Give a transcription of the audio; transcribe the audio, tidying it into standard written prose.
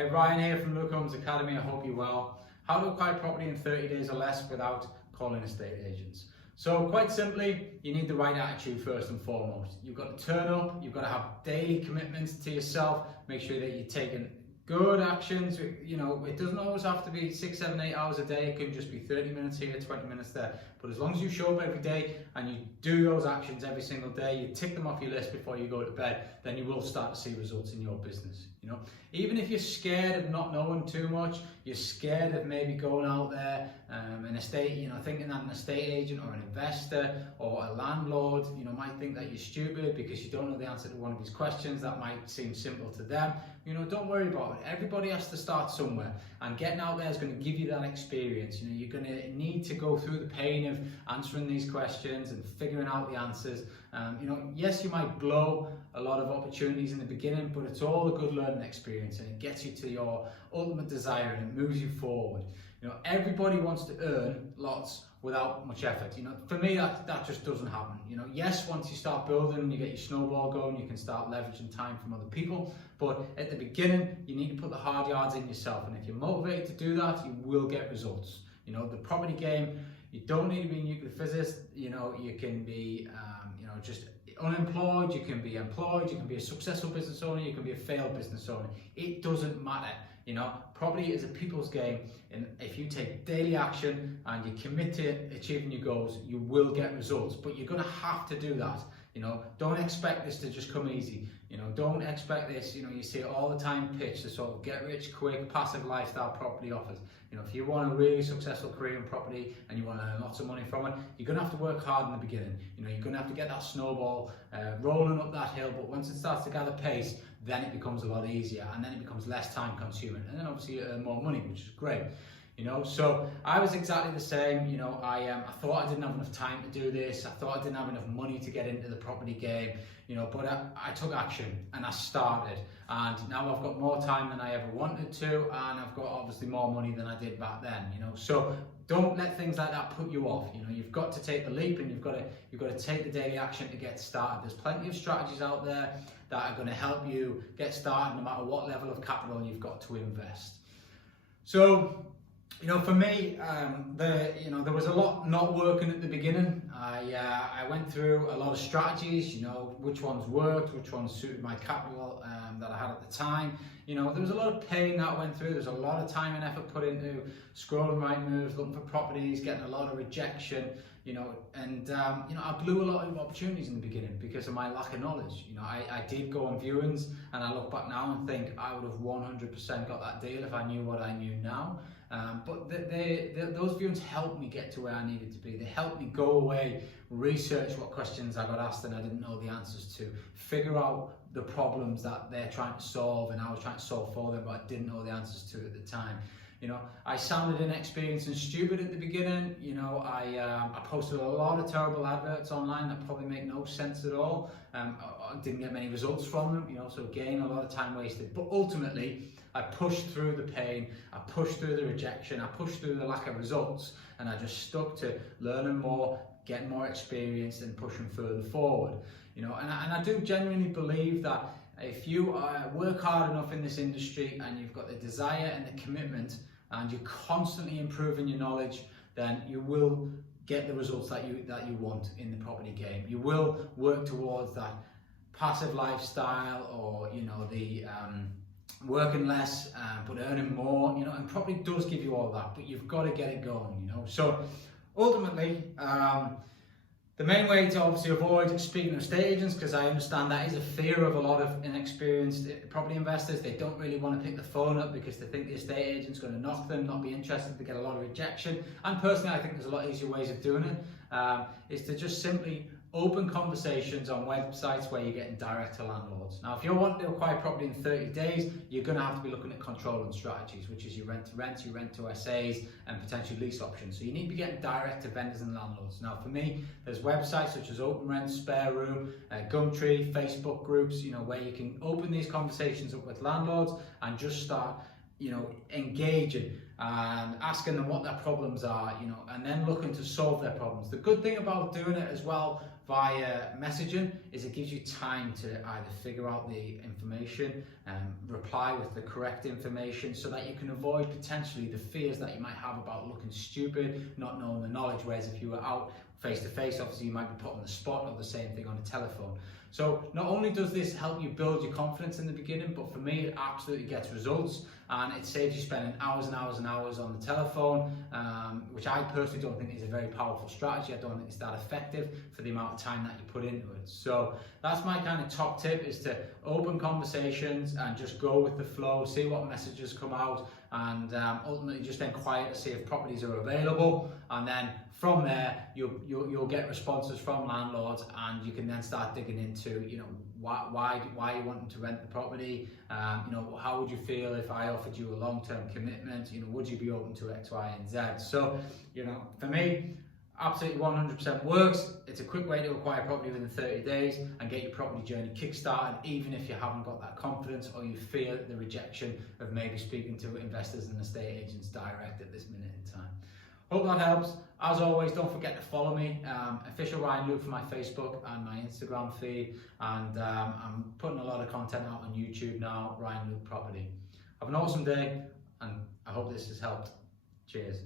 Hey, Ryan here from Luke Homes Academy. I hope you're well. How to acquire property in 30 days or less without calling estate agents. So quite simply, you need the right attitude first and foremost. You've got to turn up, you've got to have daily commitments to yourself, make sure that you're taking good actions. You know, it doesn't always have to be 6, 7, 8 hours a day. It can just be 30 minutes here, 20 minutes there. But as long as you show up every day and you do those actions every single day, you tick them off your list before you go to bed, then you will start to see results in your business. You know, even if you're scared of not knowing too much, you're scared of maybe going out there, thinking that an estate agent or an investor or a landlord, might think that you're stupid because you don't know the answer to one of these questions that might seem simple to them. Don't worry about it. Everybody has to start somewhere, and getting out there is going to give you that experience. You're going to need to go through the pain of answering these questions and figuring out the answers. Yes, you might blow a lot of opportunities in the beginning, but it's all a good learning experience, and it gets you to your ultimate desire and it moves you forward. Everybody wants to earn lots without much effort. For me, that just doesn't happen. Yes, once you start building and you get your snowball going, you can start leveraging time from other people. But at the beginning, you need to put the hard yards in yourself. And if you're motivated to do that, you will get results. The property game, you don't need to be a nuclear physicist. You can be, just unemployed, you can be employed, you can be a successful business owner, you can be a failed business owner. It doesn't matter. Property is a people's game, and if you take daily action and you commit to achieving your goals, you will get results. But you're going to have to do that. Don't expect this to just come easy. Don't expect this. You see it all the time pitched, the sort of get rich quick passive lifestyle property offers. If you want a really successful career in property and you want to earn lots of money from it, you're going to have to work hard in the beginning. You're going to have to get that snowball rolling up that hill. But once it starts to gather pace, then it becomes a lot easier, and then it becomes less time consuming, and then obviously you earn more money, which is great. So I was exactly the same. I thought I didn't have enough time to do this. I thought I didn't have enough money to get into the property game, but I took action and I started, and now I've got more time than I ever wanted to, and I've got obviously more money than I did back then. So don't let things like that put you off. You've got to take the leap, and you've got to take the daily action to get started. There's plenty of strategies out there that are going to help you get started no matter what level of capital you've got to invest. So for me, there was a lot not working at the beginning. I went through a lot of strategies, which ones worked, which ones suited my capital that I had at the time. There was a lot of pain that I went through. There's a lot of time and effort put into scrolling right moves, looking for properties, getting a lot of rejection, I blew a lot of opportunities in the beginning because of my lack of knowledge. I did go on viewings, and I look back now and think I would have 100% got that deal if I knew what I knew now. But those viewings helped me get to where I needed to be. They helped me go away, research what questions I got asked and I didn't know the answers to, figure out the problems that they're trying to solve and I was trying to solve for them, but I didn't know the answers to at the time. I sounded inexperienced and stupid at the beginning. I posted a lot of terrible adverts online that probably make no sense at all. I didn't get many results from them, so again, a lot of time wasted. But ultimately, I pushed through the pain, I pushed through the rejection, I pushed through the lack of results, and I just stuck to learning more, getting more experience, and pushing further forward. And I do genuinely believe that if you work hard enough in this industry and you've got the desire and the commitment and you're constantly improving your knowledge, then you will get the results that you want in the property game. You will work towards that passive lifestyle, or the working less but earning more, and property does give you all that, but you've got to get it going. So ultimately, the main way to obviously avoid speaking to estate agents, because I understand that is a fear of a lot of inexperienced property investors. They don't really want to pick the phone up because they think the estate agent's going to knock them, not be interested, to get a lot of rejection. And personally, I think there's a lot easier ways of doing it, is to just simply open conversations on websites where you're getting direct to landlords. Now, if you're wanting to acquire property in 30 days, you're going to have to be looking at controlling strategies, which is your rent to rent, your rent to SAs, and potentially lease options. So you need to be getting direct to vendors and landlords. Now, for me, there's websites such as Open Rent, Spare Room, Gumtree, Facebook groups, where you can open these conversations up with landlords and just start engaging and asking them what their problems are, and then looking to solve their problems. The good thing about doing it as well via messaging is it gives you time to either figure out the information and reply with the correct information so that you can avoid potentially the fears that you might have about looking stupid, not knowing the knowledge, whereas if you were out face to face, obviously you might be put on the spot, or the same thing on a telephone. So not only does this help you build your confidence in the beginning, but for me it absolutely gets results, and it saves you spending hours and hours and hours on the telephone, which I personally don't think is a very powerful strategy. I don't think it's that effective for the amount of time that you put into it. So that's my kind of top tip, is to open conversations and just go with the flow, see what messages come out, and ultimately just inquire to see if properties are available, and then from there you'll get responses from landlords, and you can then start digging into, you know, why are you wanting to rent the property, you know, how would you feel if I offered you a long-term commitment, you know, would you be open to X, Y and Z. So, you know, for me, absolutely 100% works. It's a quick way to acquire property within 30 days and get your property journey kick-started, even if you haven't got that confidence or you fear the rejection of maybe speaking to investors and estate agents direct at this minute in time. Hope that helps. As always, don't forget to follow me, official Ryan Luke, for my Facebook and my Instagram feed, and I'm putting a lot of content out on YouTube now, Ryan Luke Property. Have an awesome day, and I hope this has helped. Cheers.